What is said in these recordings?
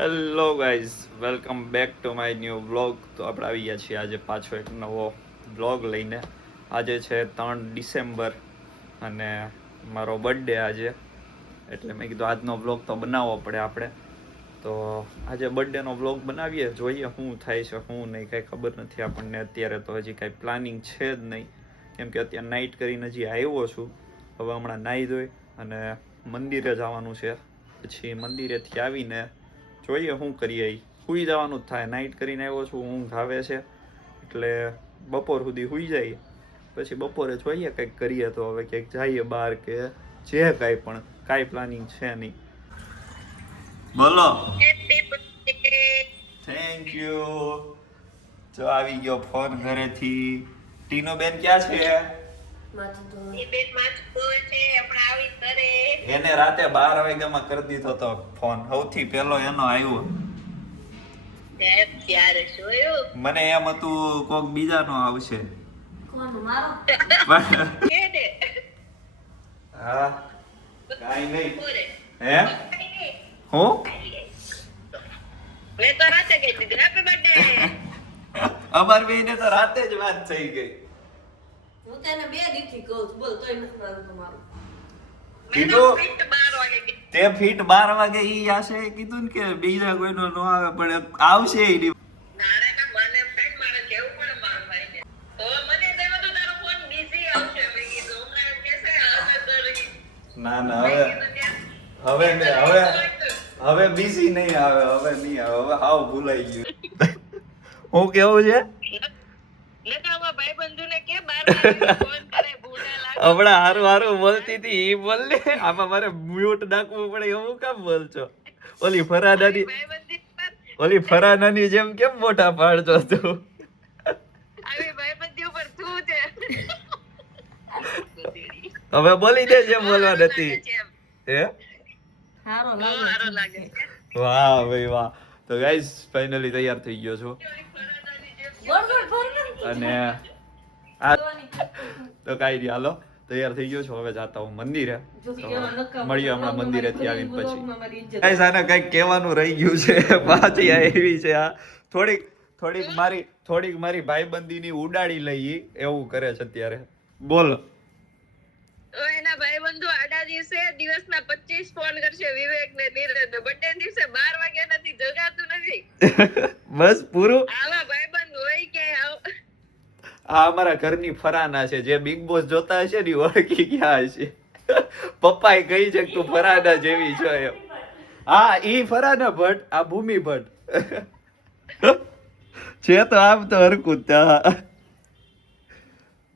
Hello guys, welcome back to my new vlog. તો આપણે આવી ગયા છીએ આજે પાછો એક નવો વ્લોગ લઈને. આજે છે 3 ડિસેમ્બર અને મારો બર્થડે આજે, એટલે મેં કીધું આજનો વ્લોગ તો બનાવવો પડે આપણે. તો આજે બર્થડેનો વ્લોગ બનાવીએ, જોઈએ શું થાય છે શું નહીં, કાંઈ ખબર નથી આપણને અત્યારે. તો હજી કાંઈ પ્લાનિંગ છે જ નહીં, કેમ કે અત્યારે નાઇટ કરીને હજી આવ્યો છું. હવે હમણાં નાહી ધોઈ અને મંદિરે જવાનું છે. પછી મંદિરેથી આવીને જોઈએ શું કરીએ. સૂઈ જવાનું જ થાય, નાઇટ કરીને આવ્યો છું, ઊંઘ આવે છે એટલે બપોર સુધી સૂઈ જઈએ. પછી બપોરે જોઈએ કંઈક કરીએ, તો હવે ક્યાંક જઈએ બહાર કે જે કાંઈ પણ. કાંઈ પ્લાનિંગ છે નહીં. બોલો. Thank you. જો આવી ગયો ફોન ઘરેથી. ટીનો બેન ક્યાં છે? એને રાતે 12 વાગ્યામાં કરી દીધો તો ફોન. સૌથી પહેલો એનો આવ્યો. મને એમ હતું કોક બીજાનો આવશે. હા કાઈ નહીં. હે હું અમાર બેને તો રાતે જ વાત થઈ ગઈ. હું તને 2 દીથી કહું છું, બોલ તોય નથી માનતો મારું. કીધું તે ફીટ 12 વાગે ઈ આશે કીધું ને કે બીજા કોઈનો નો આવે, પણ આવશે ઈ દી. ના ના હવે બીઝી નહીં આવે, હવે નહીં આવે, હવે હાવ ભૂલાઈ ગયું. હું કેવું છે હમણાં હારું બોલતી હતી ઈ બોલ ને. આમાં મારે મ્યુટ નાખવું પડે એવું કામ બોલશો? ઓલી ફરાનાની જેમ કેમ મોટા પાડજો તું? હવે બોલી દે જેમ બોલવા નથી. હે હારો લાગે. વાહ ભાઈ વાહ. તો ગાઈસ ફાઇનલી તૈયાર થઈ ગયો છું અને આ તો કાઈ નહીં, હાલો તૈયાર થઈ ગયો છું. હવે જાતા હું મંદિરે. મળીએ હમણાં મંદિરેથી આવીને પછી. ગાઈસ આને કંઈક કહેવાનું રહી ગયું છે, પાછી આવી છે આ. થોડીક મારી ભાઈબંધીની ઉડાડી લઈ એવું કરે છે અત્યારે. બોલ. એના ભાઈબંધો આડા દિવસના 25 ફોન કરશે વિવેક ને નીરજ. બર્થડે દિવસે 12 વાગ્યા નથી જગાતું નથી. બસ પૂરું. આવા ભાઈબંધ હોય કે આ અમારા ઘરની ફરાના છે, જે બિગ બોસ જોતા હશે ને ઓળખી ગયા હશે. પપ્પાએ કહી છે કે તું ફરાના જેવી છો એમ. હા ઈ ફરાના ભટ્ટ, આ ભૂમિ ભટ્ટ છે. તો આમ તો હરકું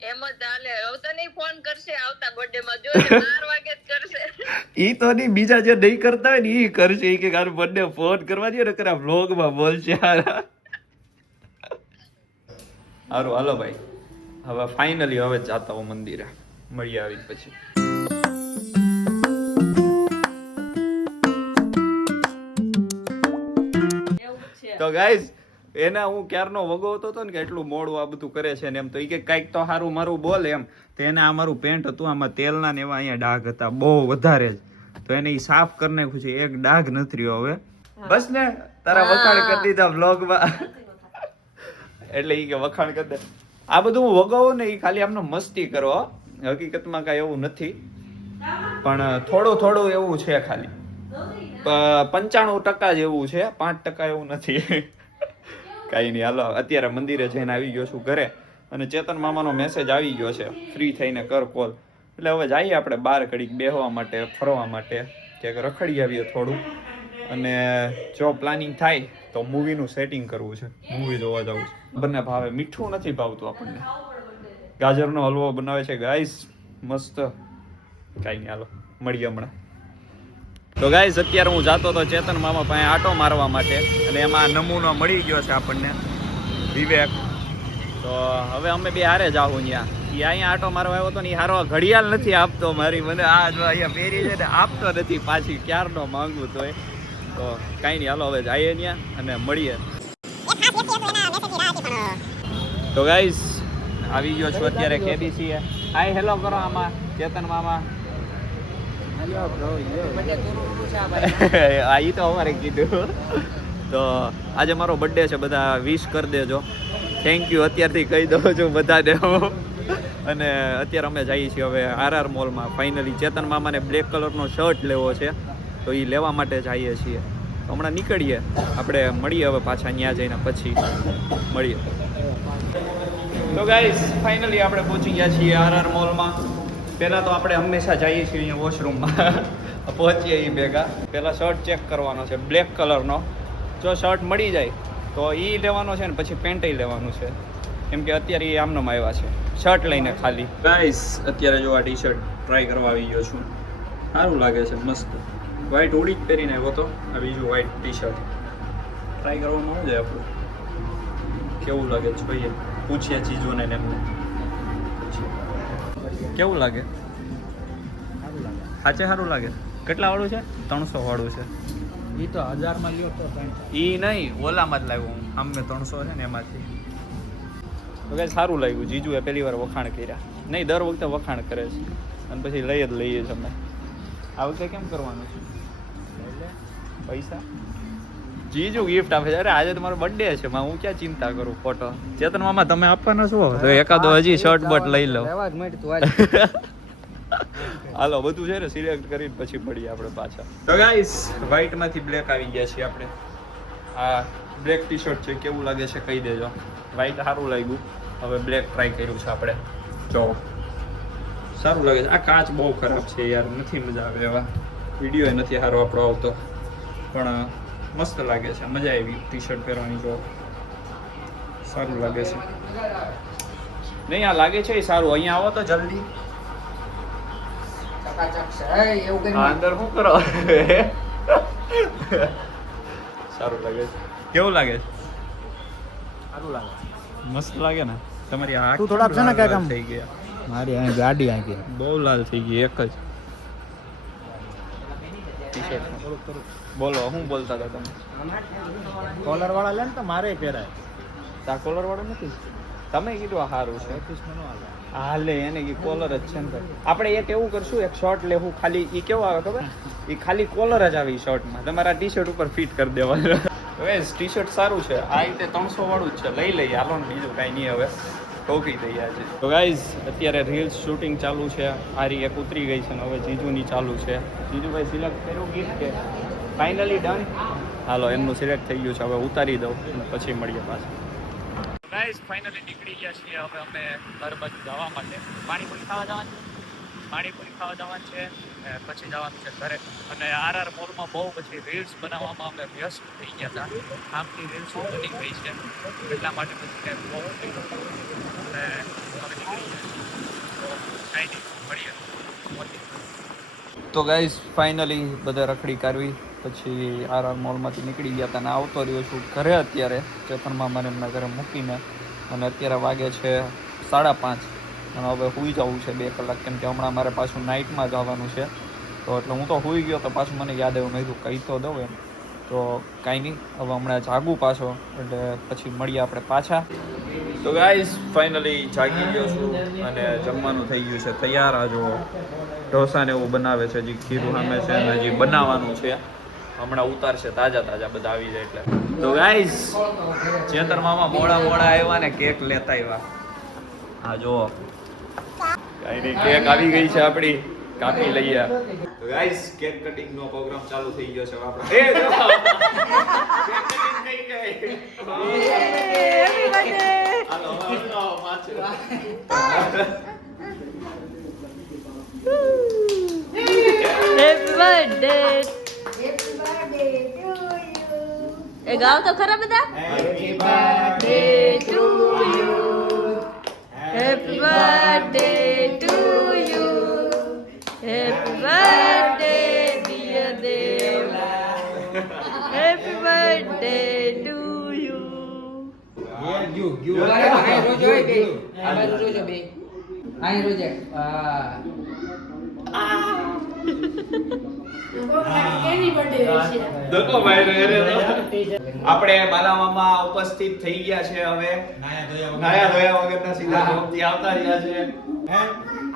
એમ જ ચાલે. હવે તો નહીં ફોન કરશે આવતા બર્થડે માં, જો 12 વાગે જ કરશે. ઈ તો નહીં, બીજા જે નહીં કરતા હોય ને ઈ કરશે. ઈ કે આનો બર્થડે ફોન કરવા દે ને કરે વ્લોગ માં બોલશે. હારું હાલો ભાઈ, હવે ફાઇનલી હવે જાતા હું મંદિરે. મળી આવી પછી. તો ગાઈઝ એને હું ક્યારનો વગોવતો હતો ને કે એટલું મોડું આ બધું કરે છે ને એમ, તો એ કે કાંઈક તો સારું મારું બોલ એમ. તો એને આ મારું પેન્ટ હતું, આમાં તેલના ને એવા અહીંયા ડાઘ હતા બહુ વધારે જ. તો એને એ સાફ કરી નાખ્યું છે, એક ડાઘ નથી રહ્યો હવે. બસ ને તારા વખાણ કરી દીધા વ્લોગમાં. એટલે એ કે વખાણ કરી દે. આ બધું હું વગાવું ને એ ખાલી આમનો મસ્તી કરો, હકીકતમાં કાંઈ એવું નથી, પણ થોડું એવું છે ખાલી. 95% જ એવું છે, 5% એવું નથી. કાંઈ નહીં, હાલો અત્યારે મંદિરે જઈને આવી ગયો છું ઘરે. અને ચેતન મામાનો મેસેજ આવી ગયો છે, ફ્રી થઈને કર કોલ. એટલે હવે જઈએ આપણે બહાર ઘડીક બેસવા માટે, ફરવા માટે, ક્યાંક રખડી આવીએ થોડું. અને જો પ્લાનિંગ થાય તો મૂવીનું સેટિંગ કરવું છે, મૂવી જોવા જવું છે. બંને ભાવે, મીઠું નથી ભાવતું આપણને. ગાજરનો હલવો બનાવે છે ગાઈસ મસ્ત. કાંઈ નહીં, હાલો મળીએ હમણાં. તો ગાઈસ અત્યારે હું જાતો હતો ચેતન મામા પાસે આટો મારવા માટે, અને એમાં નમૂનો મળી ગયો છે આપણને, વિવેક. તો હવે અમે બે હારે જાઉં ત્યાં. એ અહીંયા આટો મારવા આવ્યો હતો ને એ હારો ઘડિયાળ નથી આપતો મારી, મને આ જો અહીંયા પહેરી છે ને આપતો નથી પાછી, ક્યારનો માંગવું તોય. તો કાંઈ નહીં, હાલો હવે જઈએ ત્યાં અને મળીએ. તો ગાઈસ આવી ગયો છું અત્યારે KBC. હાય હેલો કરો આમાં ચેતન મામા. આ ઈ તો અમારે કીધું. તો આજે મારો બર્થડે છે, બધા વિશ કરી દેજો. થેન્ક યુ અત્યારથી કહી દઉં છું બધાને હું. અને અત્યારે અમે જઈએ છીએ હવે RR મોલમાં. ફાઇનલી ચેતન મામાને બ્લેક કલરનો શર્ટ લેવો છે, તો એ લેવા માટે જઈએ છીએ. તો હમણાં નીકળીએ, આપણે મળીએ હવે પાછા ત્યાં જઈને પછી મળીએ. તો ગાઈસ ફાઇનલી આપણે પહોંચી ગયા છીએ RR મોલમાં. પહેલાં તો આપણે હંમેશા જઈએ છીએ અહીંયા વોશરૂમમાં. પહોંચીએ એ ભેગા. પહેલાં શર્ટ ચેક કરવાનો છે બ્લેક કલરનો. જો શર્ટ મળી જાય તો એ લેવાનો છે ને પછી પેન્ટ લેવાનું છે, કેમ કે અત્યારે એ આમનામ આવ્યા છે શર્ટ લઈને ખાલી. ગાઈસ અત્યારે જો આ ટી શર્ટ ટ્રાય કરવા આવી ગયો છું. સારું લાગે છે, મસ્ત. વ્હાઈટ હોડી જ પહેરીને આવ્યો તો. આ બીજું વ્હાઈટ ટી શર્ટ ટ્રાય કરવાનું શું છે આપણું, કેવું લાગે જોઈએ. પૂછીએ ચીજોને ને એમને કેવું લાગે. સાચે સારું લાગે. કેટલા વાળું છે? 300 વાળું છે. એ તો 1000 માં લ્યો તો ઈ નહીં, ઓલામાં જ લાવ્યું હું. આમ મેં 300 છે ને એમાંથી. તો કંઈ સારું લાગ્યું. જીજુએ પહેલી વાર વખાણ કર્યા. નહીં, દર વખતે વખાણ કરે છે અને પછી લઈ જ લઈએ છીએ અમે. આ વખતે કેમ કરવાનું છે? પૈસા જીજુ ગિફ્ટ આપે છે. અરે આજે તમારો બર્થડે છે, હું ક્યાં ચિંતા કરું ખોટો. ચેતન મામા તમે આપવાના છો તો એકાદો હજી શર્ટ બટ લઈ લો. રહેવા જ માંડ તું હાલો બધું છે ને સિલેક્ટ કરીને પછી મળીએ આપણે પાછા. તો ગાઈસ વ્હાઈટ માંથી બ્લેક આવી ગયા છીએ આપણે. આ બ્લેક ટી શર્ટ છે, કેવું લાગે છે કહી દેજો. વ્હાઈટ સારું લાગ્યું, હવે બ્લેક ટ્રાય કર્યું છે આપણે. જો સારું લાગે છે. આ કાચ બહુ ખરાબ છે યાર, નથી મજા આવે એવા. વિડીયો નથી સારો આપણો આવતો, પણ મસ્ત લાગે છે, મજા આવી ટી શર્ટ પહેરવાની. જો સારું લાગે છે. નહીં આ લાગે છે એ સારું. અહીંયા આવો તો જલ્દી. અંદર શું કરો? સારું લાગે છે. કેવું લાગે છે? સારું લાગે. મસ્ત લાગે ને. તમારી આંખ તું થોડાક છે ને કાંઈક આમ થઈ ગયા. મારી અહીં ગાડી આંકી બહુ લાલ થઈ ગઈ એક જ ટી-શર્ટ. બોલો શું બોલતા હતા તમે? કોલર વાળા લે ને તો મારે પહેરાય. તા કોલર વાળું નથી. તમે કીધું આ સારું છે. હાલે એને કે કોલર જ છે ને ભાઈ. આપણે એક એવું કરશું, એક શર્ટ લેવું ખાલી. એ કેવું આવે ખબર? એ ખાલી કોલર જ આવે શર્ટમાં. તમારા ટી શર્ટ ઉપર ફિટ કરી દેવાનું. હવે ટી શર્ટ સારું છે. આ રીતે 300 વાળું જ છે, લઈ લઈએ હાલો ને. બીજું કાંઈ નહીં, હવે ઠોકી દઈએ આજે. તો ગાઈઝ અત્યારે રીલ્સ શૂટિંગ ચાલુ છે. આરી એક ઉતરી ગઈ છે ને હવે જીજુની ચાલુ છે. જીજુભાઈ સિલેક્ટ કર્યું ગીત કે ફાઇનલી ડન? હાલો એમનું સિલેક્ટ થઈ ગયું છે, હવે ઉતારી દઉં પછી મળીએ પાછા. ગાઈઝ ફાઇનલી નીકળી ગયા છીએ હવે અમે ઘર બાજુ જવા માટે. પાણીપુરી ખાવા જવાનું છે, પછી જવાનું છે ઘરે. અને RR મોલમાં બહુ પછી રીલ્સ બનાવવામાં અમે વ્યસ્ત થઈ ગયા હતા. આમની રીલ્સો બની ગઈ છે, એટલા માટે પછી કંઈ બહુ થઈ ગયું. અને હવે નીકળી ગયા. તો કાંઈ નહીં, મળીએ. તો ગાઈઝ ફાઇનલી બધા રખડી કાઢવી પછી RR મોલમાંથી નીકળી ગયા હતા. અને આવતો રહ્યો છું ઘરે અત્યારે, ચેતન મામાને એમના ઘરે મૂકીને. અને અત્યારે વાગે છે 5:30 અને હવે સૂઈ જવું છે 2 કલાક, કેમ કે હમણાં મારે પાછું નાઇટમાં જવાનું છે. તો એટલે હું તો સૂઈ ગયો તો પાછું મને યાદ આવ્યું, મેં કીધું કહી તો દઉં એમ. તો કાંઈ નહીં, હવે હમણાં જાગું પાછો, એટલે પછી મળીએ આપણે પાછા. તો ગાઈઝ ફાઇનલી જાગી ગયો છું અને જમવાનું થઈ ગયું છે તૈયાર. આ જો ઢોસાને એવું બનાવે છે, હજી ખીરું સામે છે અને હજી બનાવવાનું છે. હમણાં ઉતારશે તાજા બધા આવી જાય એટલે. તો ગાઈઝ ચેતર મામા મોડા આવ્યા ને કેક લેતા આવ્યા. હા જો કાંઈ નહીં, કેક આવી ગઈ છે આપણી, કાપી લઈએ. તો ગાઈઝ કેક કટિંગ નો પ્રોગ્રામ ચાલુ થઈ ગયો છે આપણો. કેક કટિંગ થઈ ગઈ. Happy birthday. હાલો હાલો પાછળ. Happy birthday. એ ગાવ તો ખરા બધા. Happy birthday to you. Happy birthday to you. Happy birthday dear Devla. Happy birthday to you. આપણે બાલામામા ઉપસ્થિત થઈ ગયા છે. હવે નાયા ધોયા વગરના સીધા જોબથી આવતા રહ્યા છે.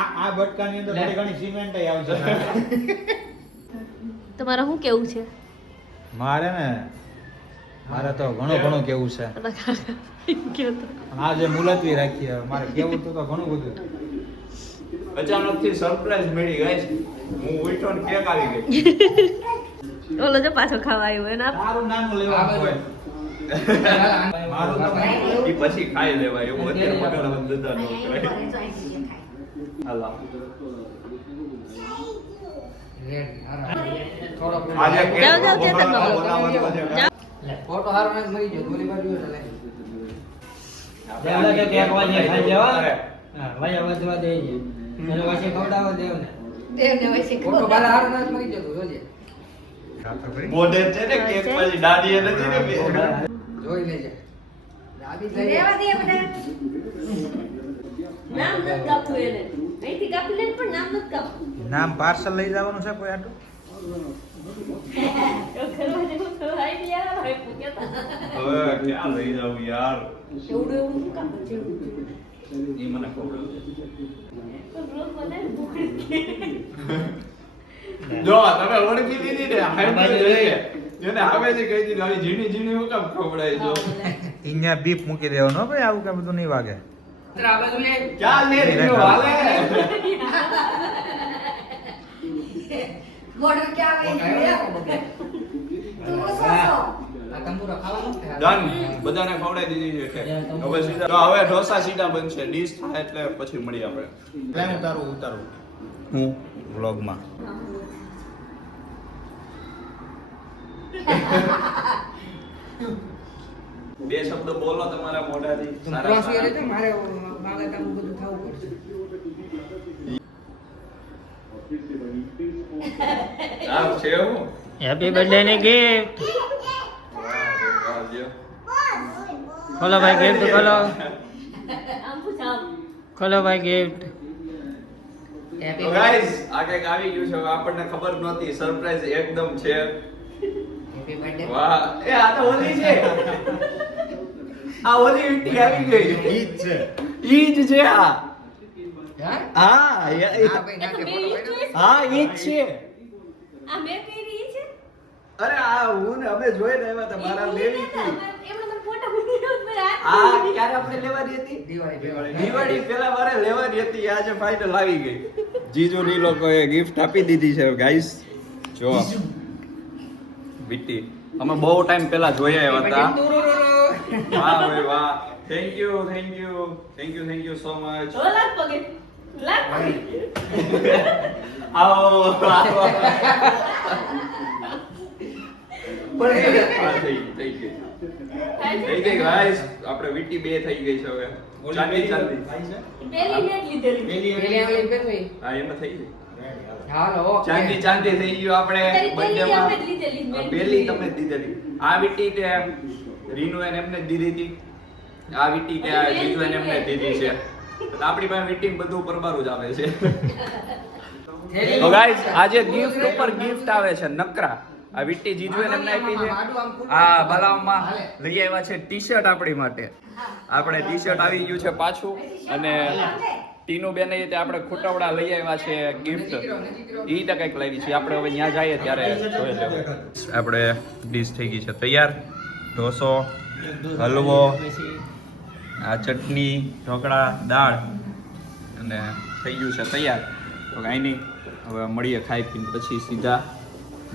આ બટકાની અંદર થોડી ઘણી સિમેન્ટ આવશે. તમારે શું કેવું છે? મારે તો ઘણું કેવું છે. કયો તો. આ જે મુલતવી રાખી હવે મારે કેવું તો ઘણું બધું. અચાનકથી સરપ્રાઈઝ મળી ગાઈસ. હું ઉઠ્યો ને કેક આવી ગઈ. ઓલો જો પાછો ખાવા આવ્યો એને આપ. તારું નાનું લેવાનું હોય. મારું તો ઈ પછી ખાઈ લેવાય એવું અત્યારે મગજ ધંધા ન કરાય. હાલો. આજે કેક જાઓ, જાઓ, ચેતન બાબુ. બનાવવાનો છે. ફોટો હારો ને મરી ગયો ગોલી બાજુ એટલે દેવલા કે કેક વાજે ખાઈ જવા. અરે, હા વાયા વધવા દેજે. એને વાસી ખવડાવવા દેવને. ફોટો બાર હારો ને મરી ગયો તું જોજે મોઢે છે ને કેક પછી દાદીએ નથી ને બે. જોઈ લેજે દાદી થઈ રહેવા દે બધા. નામ નથી કાપવું એને. અહીંથી કાપી લે પણ નામ નથી કાપવું. નામ પાર્સલ લઈ જવાનું છે કોઈ આટલું? કરવા જેવું તો આઈડિયા હોય પૂછ્યા હવે ક્યાં લઈ જાઉં યાર? એવડું એવું શું કાપવું છે? ઈ મને ખબર તો રોજ બનાવી ભૂખડી જો તમે ઓળખી લીધી ને હાઈટ જોઈએ જેને હવેથી કહી દીધું આવી ઝીણી ઝીણી હું કામ ખવડાય જો અહીંયા બીપ મૂકી દેવાનો હો ભાઈ, આવું કાંઈ બધું નહીં વાગે. આ બાજુ લે ક્યાં લે રીનો હાલે મોઢું ક્યાં આવી ગયું? તું શું છો? આ તંબુરો ખાવાનું છે ડન બધાને ખવડાવી દીધી છે હવે સીધા તો હવે ઢોસા સીધા બનશે ડીશ થાય એટલે પછી મળીએ આપણે એટલે હું તારું ઉતારું હું વ્લોગમાં. બે શબ્દ બોલો તમારા મોઢાથી સારા ક્રોસ કરે સારા. તો મારે માગે તારું બધું ખાવું પડશે આ છે હું હેપી બર્થડે ની ગિફ્ટ. ખોલો ભાઈ ગિફ્ટ ખોલો. આમ પૂછ આમ. ખોલો ભાઈ ગિફ્ટ. તો ગાઈસ આ કંઈક આવી ગયું છે હવે આપણને ખબર નહોતી સરપ્રાઈઝ એકદમ છે હેપી બર્થડે વાહ એ આ તો ઓલી છે આ ઓલી વીંટી આવી ગઈ ઈ જ છે. ઈ જ છે આ હા હા ના ભાઈ ના કે ફોટો પાડ્યો હા ઈ જ છે આ મેં પહેરી છે અરે આ હું ને અમે જોઈને આવ્યા હતા મારા લેવી હતી એમનો મને ફોટો મૂક્યો તો મેં આ ક્યારે આપણે લેવાની હતી દિવાળી દિવાળી પહેલા મારે લેવાની હતી આજે ફાઇનલ આવી ગઈ જીજુની લોકોએ ગિફ્ટ આપી દીધી છે ગાઈસ જો વીટી અમે બહુ ટાઈમ પહેલા જોયા આવ્યા હતા વાહ ભાઈ વાહ થેન્ક યુ સો મચ ઓ લાગ પગે લાગ પગે આવો આવો થઈ ગઈ ગાઈસ આપણે વીટી બે થઈ ગઈ છે હવે ચાંદી ચાંદી પેલી ને જ લીધેલી પેલી આંગળી ફેરવી હા એમાં થઈ ગઈ હાલો ઓકે ચાંદી ચાંદી થઈ ગયું આપણે તારી પેલી birthday માં. આપણે જ લીધેલી, મેં પેલી તમે જ દીધેલી આ વીટી તે રીનુ એને એમને જ દીધી હતી આ વીટી તે આ જીજુ એને એમને જ દીધી છે તો આપણી પાસે વીટી બધું પરબારું જ આવે છે તો ગાઈસ આજે ગિફ્ટ ઉપર ગિફ્ટ આવે છે નકરા આ વીટી જીજુ એને એમને આપી છે આ બલાવમાં લઈ આવ્યા છે ટી-શર્ટ આપણી માટે આપણે ટી-શર્ટ આવી ગયું છે પાછું અને ટીનુ બેને તે આપણે ખોટવડા લઈ આવ્યા છે ગિફ્ટ ઈ તો કંઈક લાવી છે આપણે હવે ત્યાં જઈએ ત્યારે જોઈ લેવું આપણે ડીશ થઈ ગઈ છે તૈયાર ઢોસો હલવો આ ચટણી ઢોકળા દાળ અને થઈ ગયું છે તૈયાર તો કાંઈ નહીં હવે મળીએ ખાઈ પીને પછી સીધા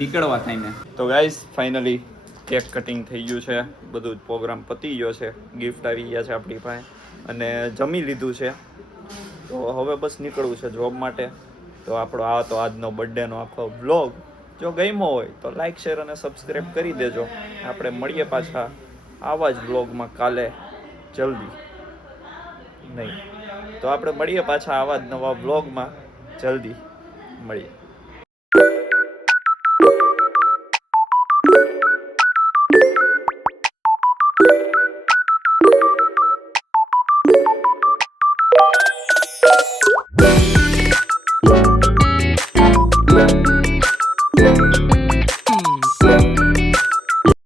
નીકળવા થઈને તો ગાઈસ ફાઇનલી કેક કટિંગ થઈ ગયું છે બધું જ પ્રોગ્રામ પતી ગયો છે ગિફ્ટ આવી ગયા છે આપણી પાસે અને જમી લીધું છે તો હવે બસ નીકળવું છે જોબ માટે તો આપણો આ તો આજનો બર્થડેનો આખો વ્લોગ જો ગમ્યો હોય તો લાઈક શેર અને સબસ્ક્રાઈબ કરી દેજો આપણે મળીએ પાછા આવા જ વ્લોગમાં કાલે જલ્દી નહીં તો આપણે મળીએ પાછા આવા જ નવા વ્લોગમાં જલ્દી મળીએ